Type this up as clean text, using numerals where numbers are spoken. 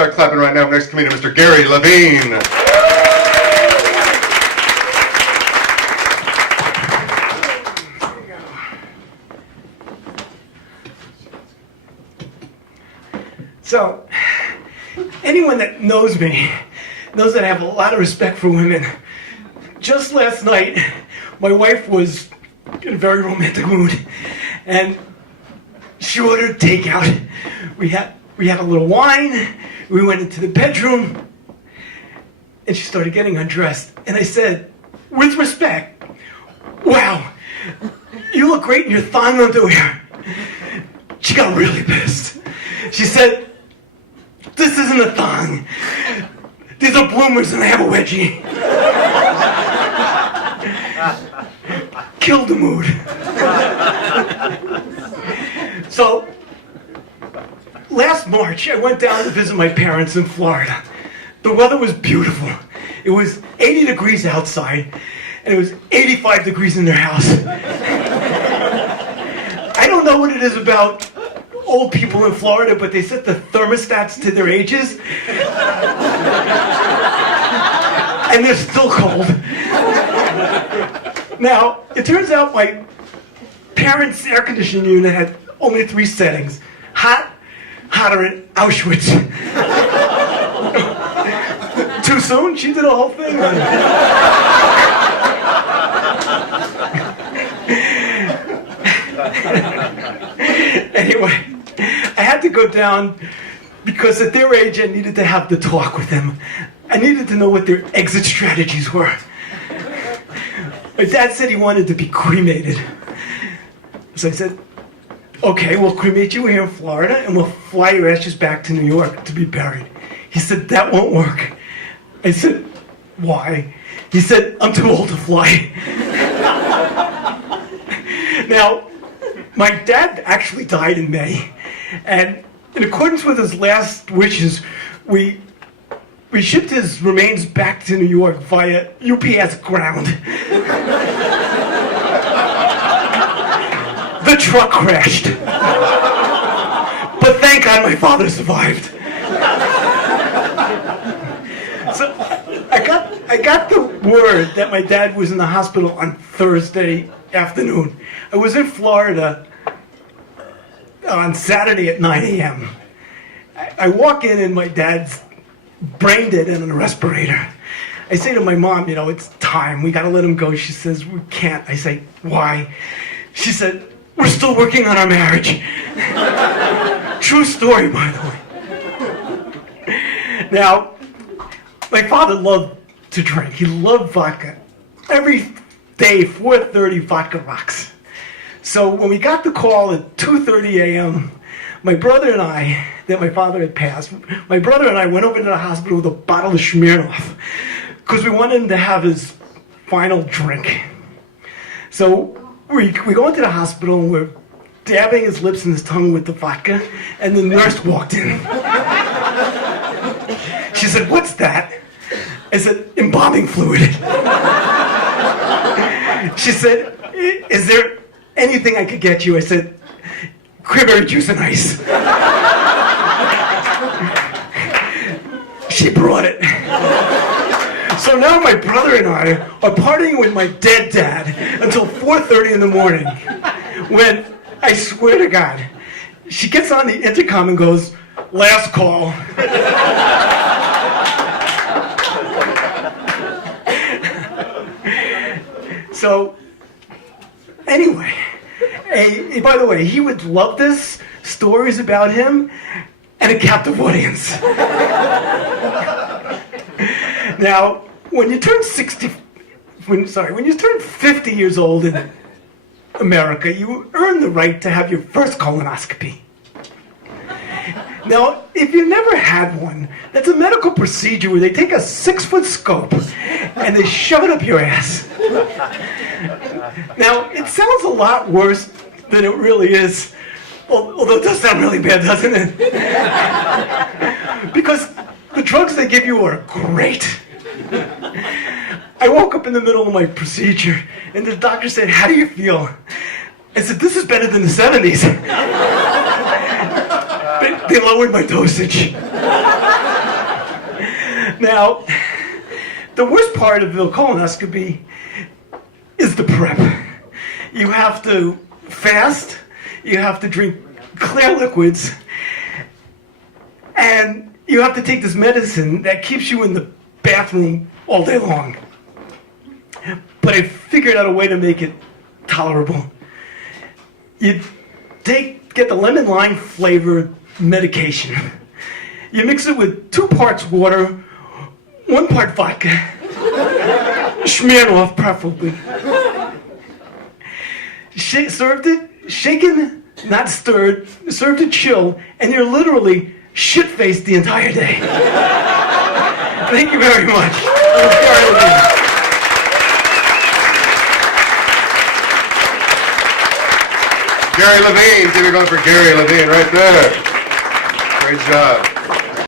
start clapping right now. Next comedian, Mr. Gary Levine. So, anyone that knows me knows that I have a lot of respect for women. Just last night, my wife was in a very romantic mood, and she ordered takeout. We had a little wine, we went into the bedroom, and she started getting undressed. And I said, with respect, "Wow, you look great in your thong underwear." She got really pissed. She said, "This isn't a thong. These are bloomers and I have a wedgie." Killed the mood. So, last March, I went down to visit my parents in Florida. The weather was beautiful. It was 80 degrees outside, and it was 85 degrees in their house. I don't know what it is about old people in Florida, but they set the thermostats to their ages, and they're still cold. Now, it turns out my parents' air conditioning unit had only 3 settings: hot, hotter, and Auschwitz. Too soon? She did a whole thing. Anyway, I had to go down because at their age I needed to have the talk with them. I needed to know what their exit strategies were. My dad said he wanted to be cremated. So I said, "Okay, we'll cremate you here in Florida and we'll fly your ashes back to New York to be buried." He said, "That won't work." I said, "Why?" He said, "I'm too old to fly." Now, my dad actually died in May, and in accordance with his last wishes, we shipped his remains back to New York via UPS ground. The truck crashed. But thank God my father survived. So I got the word that my dad was in the hospital on Thursday afternoon. I was in Florida on Saturday at 9 a.m. I walk in and my dad's brain dead and on a respirator. I say to my mom, "It's time. We got to let him go." She says, "We can't." I say, "Why?" She said, "We're still working on our marriage." True story, by the way. Now, my father loved to drink. He loved vodka. Every day, 4:30, vodka rocks. So when we got the call at 2:30 a.m., my brother and I, that my father had passed, my brother and I went over to the hospital with a bottle of Smirnoff because we wanted him to have his final drink. So we go into the hospital and we're dabbing his lips and his tongue with the vodka, and the nurse walked in. She said, "What's that?" I said, "Embalming fluid." She said, "Is there anything I could get you?" I said, "Cranberry juice and ice." She brought it. So now my brother and I are partying with my dead dad until 4:30 in the morning, when, I swear to God, she gets on the intercom and goes, "Last call." So, anyway, by the way, he would love this, stories about him, and a captive audience. Now, when you turn 50 years old in America, you earn the right to have your first colonoscopy. Now, if you never had one, that's a medical procedure where they take a 6-foot scope and they shove it up your ass. Now, it sounds a lot worse than it really is, although it does sound really bad, doesn't it? Because the drugs they give you are great. I woke up in the middle of my procedure, and the doctor said, "How do you feel?" I said, "This is better than the 70s. They lowered my dosage. Now, the worst part of the colonoscopy is the prep. You have to fast, you have to drink clear liquids, and you have to take this medicine that keeps you in the bathroom all day long. But I figured out a way to make it tolerable. You get the lemon lime flavored medication. You mix it with 2 parts water, 1 part vodka. Smirnoff, preferably. Served it shaken, not stirred, served it chilled, and you're literally shit-faced the entire day. Thank you very much. Gary Levine. Give it up for Gary Levine right there. Great job.